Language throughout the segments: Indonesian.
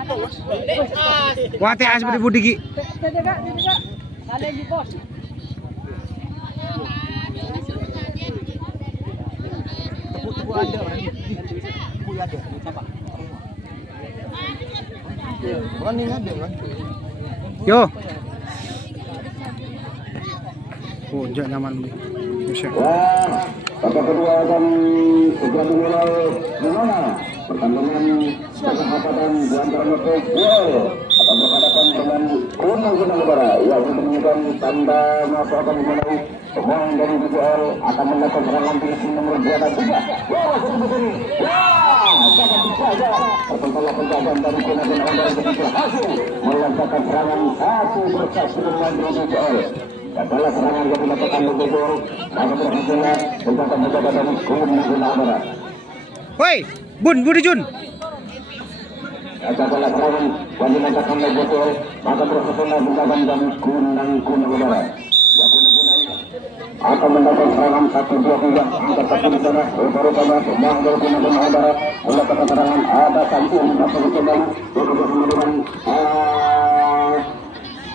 apa. Wate as budi budi. Yo. Oh, jangan nyaman. Babak kedua akan segera dimulai. Gimana pertandingan persahabatan di antara Notok akan berhadapan dengan Kunang Udara yang menunjukkan tanda masa akan dimulai. Pemain dari BGL akan melakukan serangan di nomor 2 dan 3. Wah, ini. Jangan dijaga. Pertengkaran penjagaan dari Kunang Udara berhasil melancarkan serangan satu persatu pemain dari BGL. Adalah serangan yang dilakukan oleh BGL. Maka berhasilnya penjaga dari Kunang Udara. Woi, Budi Jun. Adalah serangan yang dilakukan oleh BGL. Maka berhasilnya penjaga dari Kunang Udara. Akan mendapat serangan 1-2-3 angkat satu di sana baru-baru pemain dari Kunang Udara melakukan serangan ada satu masuk kembali dengan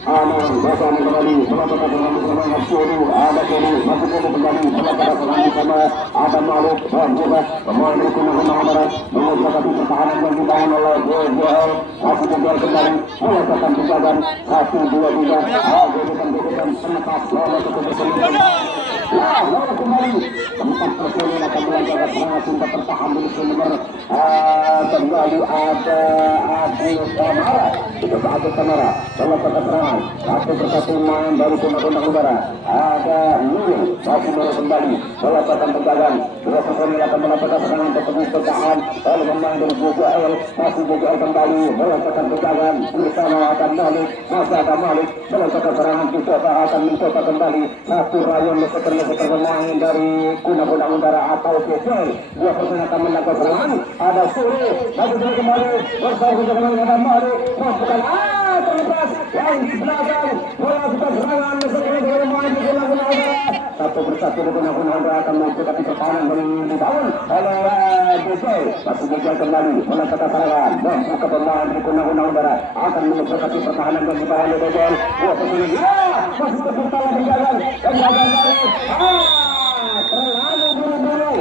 Bapak kembali melakukan serangan Suri ada Suri masuk kembali melakukan serangan sama ada Malik dan juga pemain dari Kunang Udara melakukan pertahanan yang dibangun oleh BGL masuk kembali melakukan penjagaan 1-2-3 bukan penepas lalu kembali tempat personil akan melakukan serangan cinta pertahanan di nomor kembali ada Adi Samara itu Adi Samara melakukan serangan satu persatu main dari Kunang Udara ada Nurul masih kembali melakukan penjagaan dua personil akan melakukan serangan untuk pertahanan lalu pemain dari BGL masih BGL kembali melakukan penjagaan bersama akan Malik masih ada Malik melakukan serangan juga akan mencoba kembali satu rayon sekitar pemain dari Kunang Udara atau BGL dua personil akan melakukan serangan ada Suri masih kembali bersama dengan Malik masukkan terlepas yang di belakang melakukan serangan sekitar pemain di Kunang Udara satu persatu di Kunang Udara akan melakukan pertahanan dari dibangun oleh BGL masih BGL kembali melakukan serangan membuka pemain di Kunang Udara akan melakukan pertahanan dan dibangun oleh BGL dua personil masih terputaran penjagaan terlalu buru-buru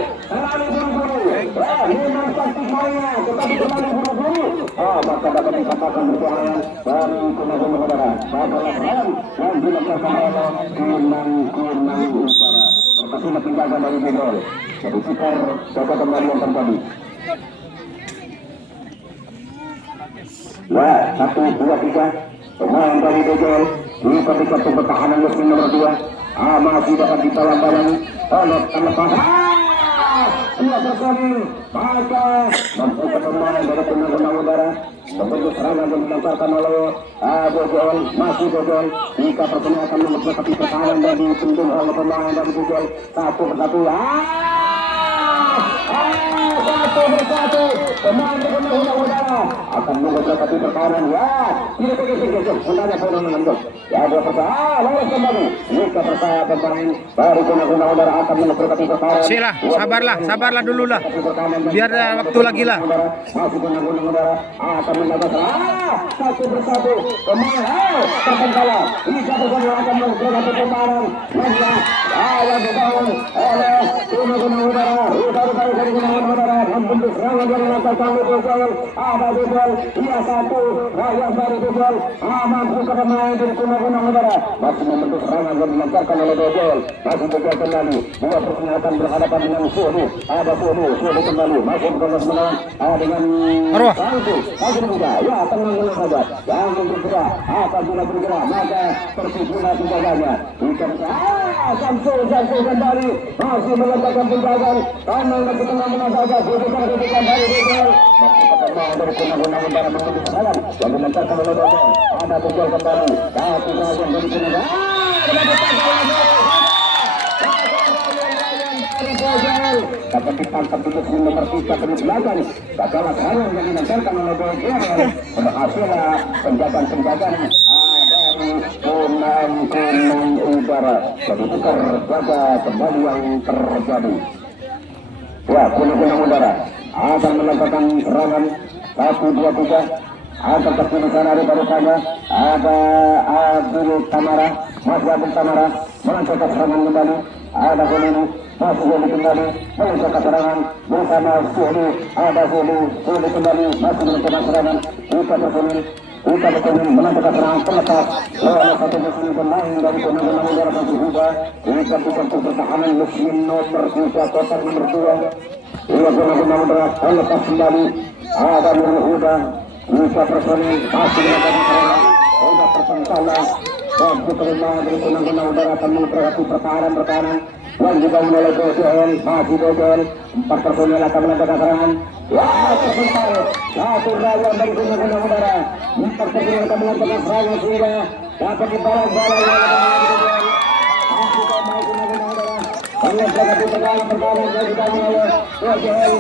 memang taktik mainnya tetapi terlalu buru-buru maka dapat dikatakan pertahanan dari Kunang Udara adalah serangan yang dilakukan oleh Kunang Udara terkasih penjagaan dari BGL jadi sekitar jaga kembali yang terjadi ya 1, 2, 3 pemain dari BGL di ketika pertahanan mesin nomor 2 masih dapat ditalambayangi oleh terlepas dua personil maka membuka pemain dari Kunang Udara membentuk serangan yang dilancarkan oleh BGL masih BGL jika personil akan membuka pertahanan dan dipendung oleh pemain dari BGL satu persatu satu persatu pemain dari Kunang Udara akan membuka pertahanan tidak sebenarnya pun menanggung dua persatu lalu kembali jika persatu pemain dari Kunang Udara akan membuka pertahanan Sila, sabarlah dulu lah. Biar ada waktu lagi lah. masih Kunang Udara akan melakukan satu persatu pemain terkendala jika persatu akan membuka pertahanan yang dibangun oleh Kunang Udara dari Kunang Udara membentuk serangan yang dilakukan oleh BGL ada BGL satu rakyat dari BGL mampu ke pemain dari Kunang Udara masih membentuk serangan yang dilancarkan oleh BGL masih BGL kembali dua personil akan berhadapan dengan Sulu ada Sulu kembali masih berhadapan dengan Rangku masih juga tenang saja jangan bergerak apabila bergerak maka terpukul penjaganya jika Samsul kembali masih melakukan penjagaan tangan ke tengah saja kedudukan dari BGL dari Kunang Udara membentuk serangan yang dilancarkan oleh BGL ada BGL kembali satu rayon dari Kunang dapat ditangkap di mesin nomor 3 ke belakang gagal serangan yang dilancarkan oleh BGL berhasil penjagaan dari Kunang Udara jadi tukar jaga kembali yang terjadi Ya, guna-guna udara akan melakukan serangan 1, 2, 3. Ada terpilihan dari barusannya. Ada Abdul Tamara, masih Abdul Tamara melancarkan serangan kembali. Ada Hulu, masih Hulu kembali melancarkan serangan bersama Hulu. Ada Hulu kembali masih melancarkan serangan. Kita berkuning melancarkan serangan terlepas. Oleh satu musim pemain dari guna-guna udara masih Huda. Kita bukan pertahanan muslim nomor 3 kotak nomor 2. Ia guna-guna udara terlepas kembali. Ada Nurul Huda. Bisa personil masih melakukan serangan. Sudah terpengsalah. Dan diterima dari guna-guna udara akan memperhati pertahanan yang dibangun oleh BCL. Masih BCL 4 personil akan melakukan serangan. Ya, terpental. Satu rawan dari guna-guna udara. 4 personil akan melakukan serangan sehingga dapat dibalas-balas masih main guna-guna udara. Oleh berkati pertahanan yang dibangun oleh BCL.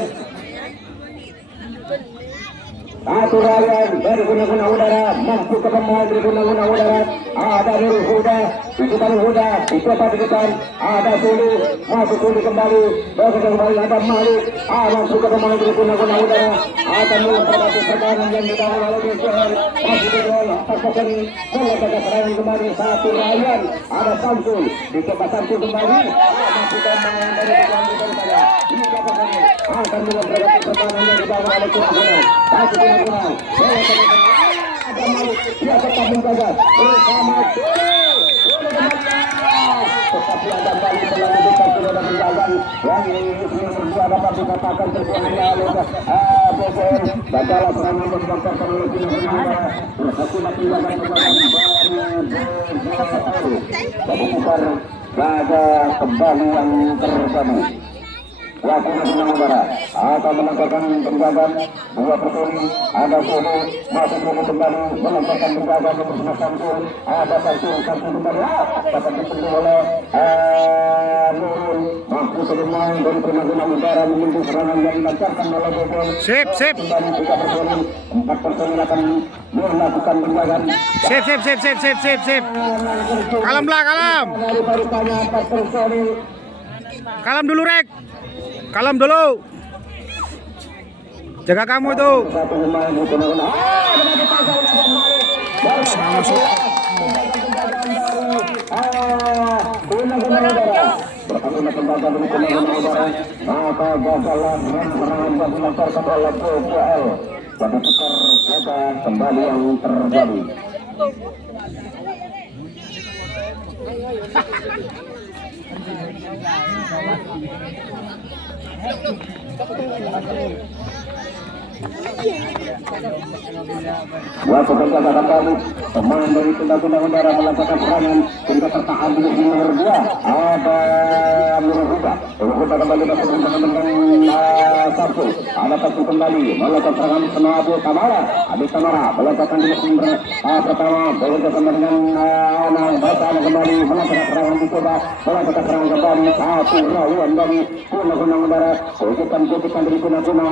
Satu rayan dari guna-guna udara masuk ke pemain dari guna-guna udara. Ada Nurul Huda, ikutan Huda, ikutan ada Sulu, masuk Sulu kembali, kembali ada Malik, masuk ke pemain dari guna-guna udara. Akan melakukan pertahanan yang dibangun oleh BCL. Masih bergol atas kosong, melakukan serangan kembali. Satu rayan ada Samsul, dicoba Samsul kembali, masuk ke pemain dari guna-guna udara. Akan melakukan pertahanan yang dibangun oleh guna-guna. Ada Malik, dia tetap menjaga bersama tetapi ada Malik melanjutkan sudah ada penjagaan yang ini berdua dapat dikatakan terkuatnya oleh BCL. Gagal serangan dilakukan oleh guna-guna berhasil menjaga jadi besar laga kembali yang terjadi. Ya, guna-guna udara akan melakukan penjagaan 2 personil. Ada Sulu masuk kembali melakukan penjagaan bersama Samsul. Ada Samsul kembali dapat dipenuhi oleh Nurul. Mampu bermain dari guna-guna udara menunggu serangan yang dilancarkan oleh BCL. Sip. Kembali 3 personil, 4 personil akan melakukan penjagaan. Sip. Kalem. Dari barusannya 4 personil. Kalem dulu, Rek. Kalem dulu. Jaga kamu itu. Satu pemain guna-guna. Masuk. Guna-guna udara. Bertemu penjaga dari guna-guna udara. Maka gagallah serangan yang dilancarkan oleh BCL. Jadi tukar saja kembali yang terjadi. Waktu penjaga kembali pemain dari guna-guna udara melakukan serangan hingga tertahan di nomor 2. Ada Nurul Huda kembali masuk dengan Samsul. Ada Samsul kembali melakukan serangan sama Abdul Tamara. Abdul Tamara melakukan di musim pertama bekerjasama dengan Anang Basana kembali melakukan serangan dicoba melakukan serangan kembali. Satu rawan dari guna-guna udara kejutan dari guna-guna.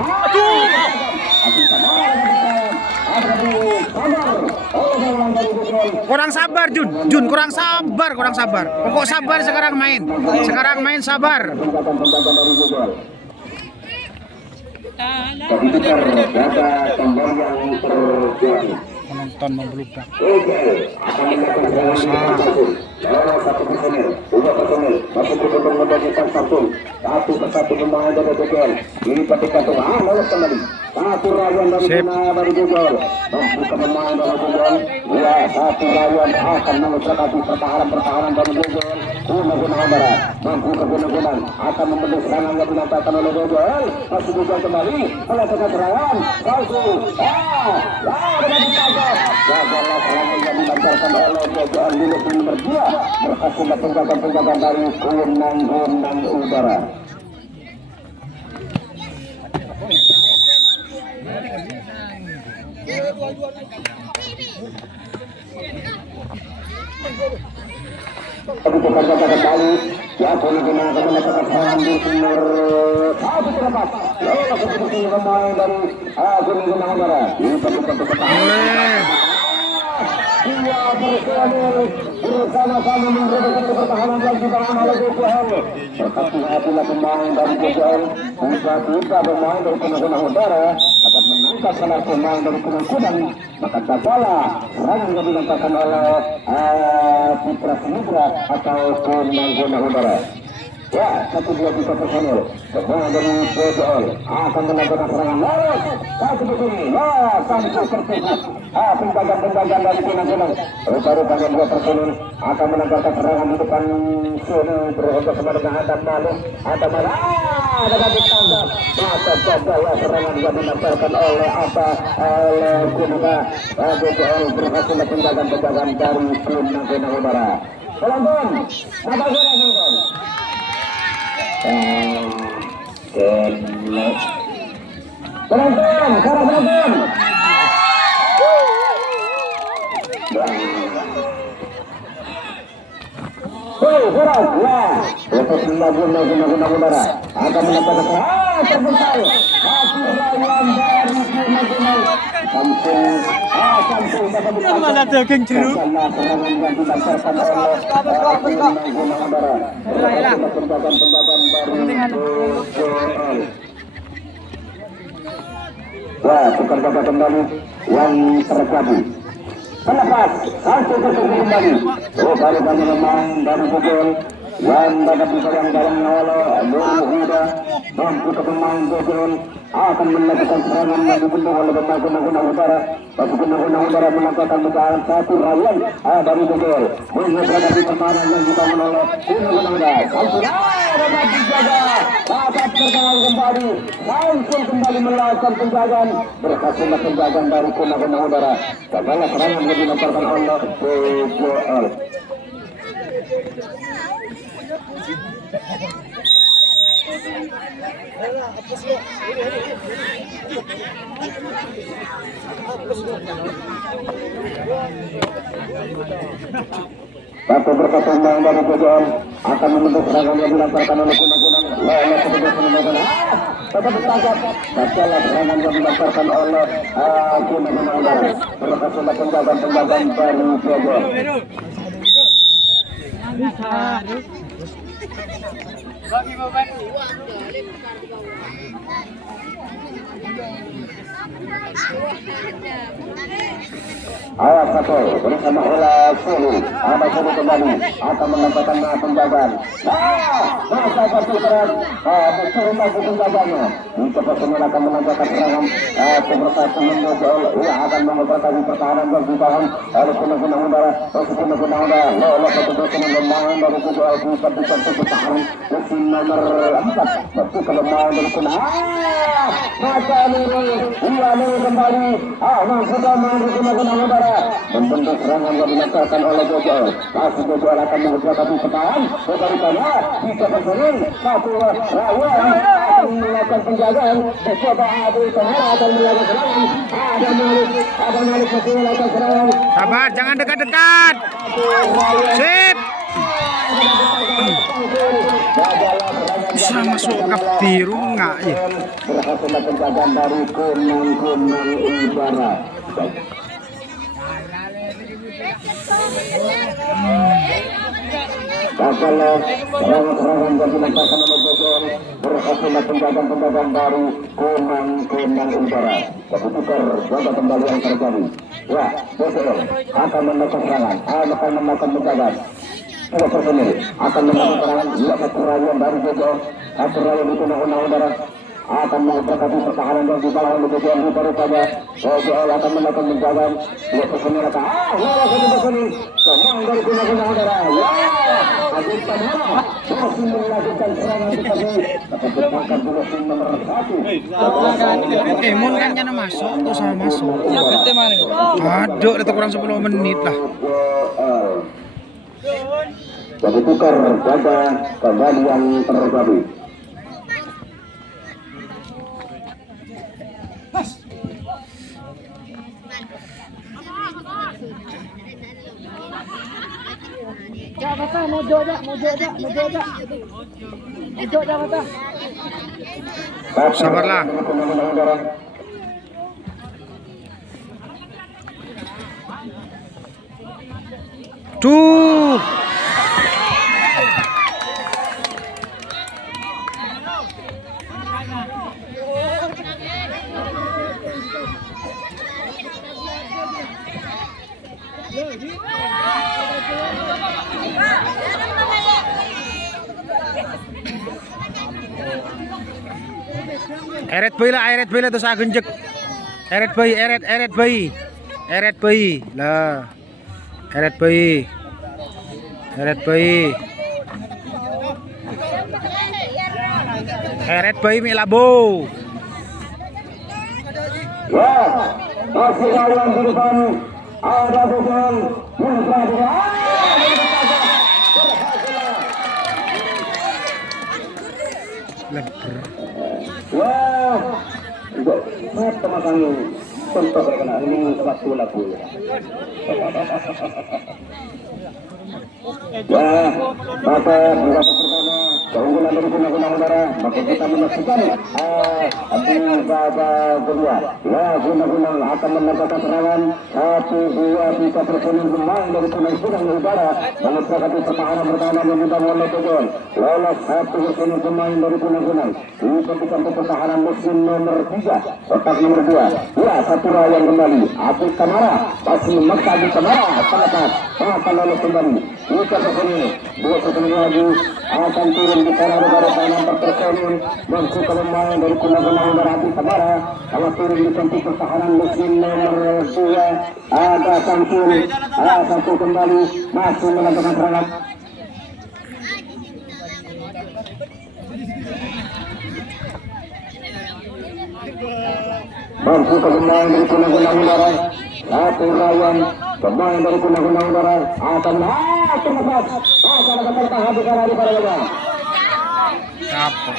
Kurang sabar, Jun kurang sabar. Pokok sabar sekarang main sabar. Penonton membeludak. Satu personil, 2 personil, masuk ke dalam membagikan satu persatu pemain dari BCL. Ini ketika lolos kembali. Satu rawan dari BCL. Membuka pemain dari BCL. Ya, satu rawan akan mengucapkan pertahanan dari BCL. Guna-guna udara, mampu ke guna-guna akan membeli serangan yang dilancarkan oleh BCL. Masih BCL kembali, melakukan serangan. Dengan ditangkap. Gagallah serangan yang dilancarkan oleh BCL di nomor 2. Berhasil penjagaan dari guna-guna udara. Kebutuhan kembali ya guna-guna akan melakukan serangan di nomor 1 terlepas. Lalu seperti pemain dari guna-guna udara. Dua personil bersama-sama menghadapi pertahanan yang dibangun oleh BCL. Berhati-hatilah pemain dari BCL. Tiba-tiba pemain dari Kunang Udara akan menangkap salah pemain dari Kunang. Maka Tagala serangan yang dilakukan oleh Putra Samudra atau Kunang Udara. Ya, 1-2 personil. Pemain dari BCL akan melakukan serangan lurus. Satu ke sini. Ya, sampai tertutup. Penjagaan dari Kunang. Rupa-rupanya 2 personil akan melancarkan serangan di depan sini. Berhubung sama dengan Adam Malik. Ada bagi tangkap. Maka gagal ya serangan yang dilancarkan oleh Kunang. BCL berhasil penjagaan dari Kunang Udara. Pelanggan, apa gerak? Penonton, para penonton. Surat, ya. Lepas guna udara akan mendapatkan terbental. Akhirnya dari guna Samsung dapat Yang mana daging jeruk? serangan yang dilancarkan oleh guna udara. Wah, tukar jaga kembali yang terjadi. Melepas, satu kembali. Baru kami memang dari Bogor yang dapat dibayang-bayang oleh Nur Huda dan juga pemain Bogor akan melakukan serangan yang dibendung oleh pemain Kunang Udara. Tapi Kunang Udara melakukan pecahan satu rayuan dari Bogor menghadapi pertahanan yang dibangun oleh Kunang Udara. Dapat dijaga, dapat terkawal kembali, langsung kembali melakukan penjagaan. Berhasil penjagaan dari Kunang Udara. Gagal serangan yang dilancarkan oleh BCL. Satu berkat pemain dari BCL akan membentuk serangan yang dilancarkan oleh Kunang. Lalu kemudian menemukan dapat ditangkap. Gagal serangan yang dilancarkan oleh Kunang. Berhasil penjagaan dari BCL. Awas satu bersama oleh Sulu. Ada Sulu kembali akan menempatkan penjagaan. Masa satu berat. Turun lagi penjaganya. Untuk personil akan menempatkan serangan. Keberkatan BCL akan mengoperasi pertahanan yang dibangun oleh Kunang Udara. Kunang Udara. Lolos satu personil pemain dari BCL bisa pertahanan. Mesin nomor 4. Tapi kelemahan dari Kunang. Maka Nurul kembali. Sudah main dari Kunang Udara. Membentuk serangan yang dilancarkan oleh BCL. Masih BCL akan menghadapi pertahanan. Kebarukannya bisa personil satu rawan akan melakukan penjagaan. Dicoba Abu Tanara akan melakukan serangan. Ada Malik masih melakukan serangan. Sabar, jangan dekat-dekat. Sip. Bisa masuk kap biru enggak ya? Berhasil penjagaan dari Kunang Udara. Gagal serangan yang dilancarkan oleh BCL. Berhasil penjagaan dari Kunang Udara. Tapi tukar jaga kembali yang terjadi. Ya, BCL akan melakukan serangan, akan melakukan penjagaan. Dua personil akan melakukan serangan. Dua kekurangan dari BCL. Satu rakyat di Kunang Udara akan menghadapi pertahanan yang dibangun oleh BCL. Rupanya BCL akan melakukan penjagaan. Dua personil akan satu personil pemain dari Kunang Udara. Aziz Tanara masih melakukan serangan tetapi tertangkap di mesin nomor 1. Emon kan jangan masuk, tuh sama masuk. Aduh, itu kurang 10 menit lah. Jadi tukar jaga kembali yang terjadi. Sabarlah. Waduh. Eret bayi lah terus aku njek. Eret bayi. Eret bayi. Lah. Eret bayi. Eret bayi mi labo. Ya, masih lawan di depan ada Bogor wah, buat teman contoh kena ini tempat lagu ya. Ya, maka berapa pertama keunggulan dari guna-guna udara, maka kita menyaksikan babak kedua. Ya, guna-guna akan mendapatkan serangan 1, 2, 3 personil pemain dari guna-guna udara menghadapi pertahanan pertahanan yang dibangun oleh Bogor. Lolos 1 personil pemain dari guna-guna. Ini ketika pertahanan musim nomor 3, kotak nomor 2. Ya, satu yang kembali. Abu Kamara masih memaksa Abu Kamara sangat akan lolos kembali. Ini personil 2 personil lagi akan turun di sana dari nomor personil dan suka pemain dari guna-guna udara Abu Kamara kalau turun di tempat pertahanan musim nomor 2 ada satu kembali masih melakukan serangan. Mampu pemain dari guna-guna udara satu lawan pemain dari guna-guna udara akan terlepas akan tertahan di sana di Parayaga. Apa?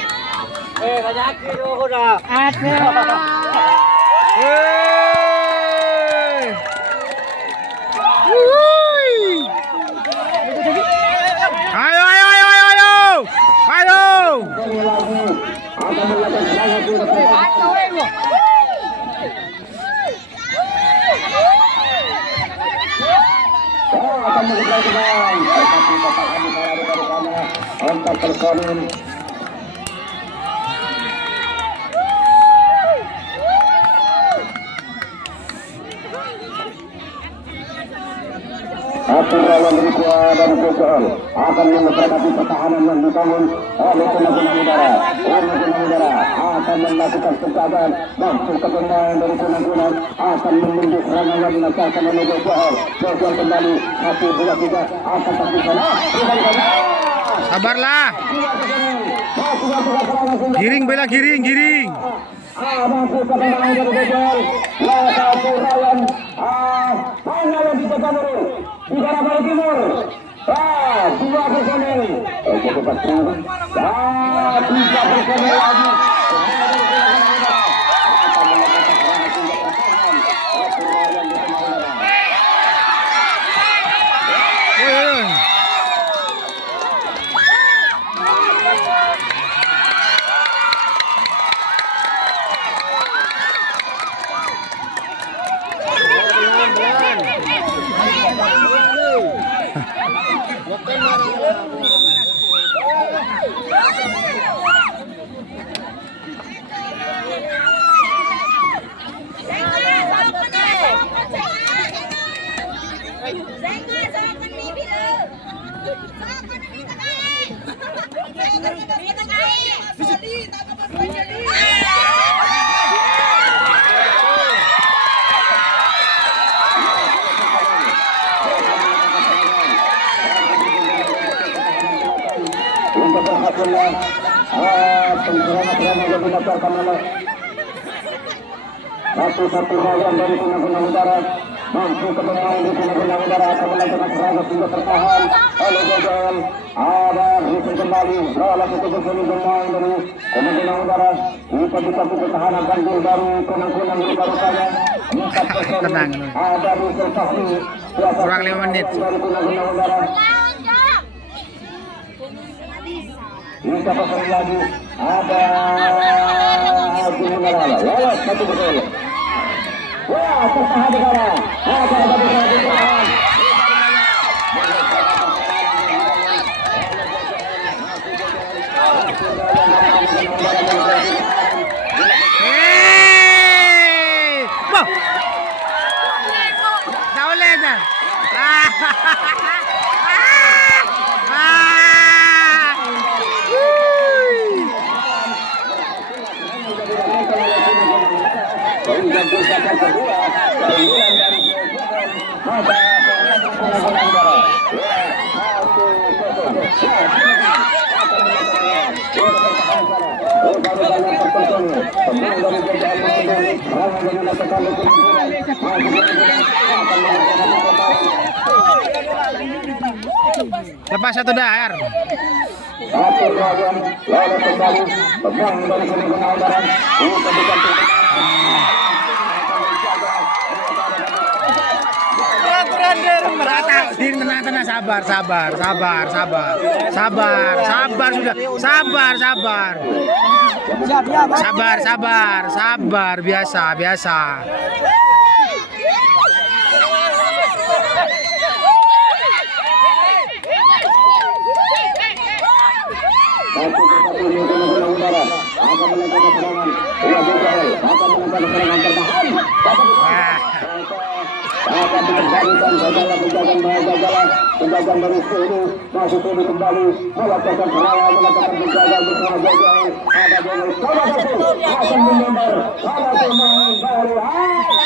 Banyak kilo udah. Ada. Ayo. Sekali lagi akan melakukan serangan di akan melakukan tetapi pertahanan di sana di sana untuk personil satu lawan berikutnya dari Bogor akan menghadapi pertahanan yang dibangun oleh guna-guna udara. Guna-guna udara akan melakukan penjagaan mampu ke pemain dari guna-guna akan menunggu serangan yang dilakukan oleh Bogor. Bogor kembali 1, 2, 3 akan terpisah. Sabarlah. Giring bela giring. Mampu ke pemain dari Bogor. Satu lawan hanya yang bisa kamu di Jawa Timur. 2 personil. Jadi pasang. 3 personil lagi. Untuk berhasilnya penceramah-ceramah yang dilakukan oleh satu lawan dari guna-guna udara mampu ke pemain di guna-guna udara akan melakukan serangan sehingga tertahan oleh Bogor. Ada Rizal kembali lolos untuk personil pemain dari guna-guna udara bisa dikasih pertahanan ganjil dari kunang-kunang luka-lukanya 4 personil ada Rizal Fahri Kurang 5 menit. dari guna-guna udara. Ini personil lagi ada General lolos 1 betul. Wah, tertahan di sana. Ada bertahan. Wah. Dah boleh dah. Ah. Ah. Wuih. Lepas satu dahar. Tenang, sabar sudah, sabar, biasa. Penjagaan dari sini masih terus kembali melakukan serangan, melakukan penjagaan bersama Jojo. Ada Jojo, coba satu akan menembak, ada pemain baru.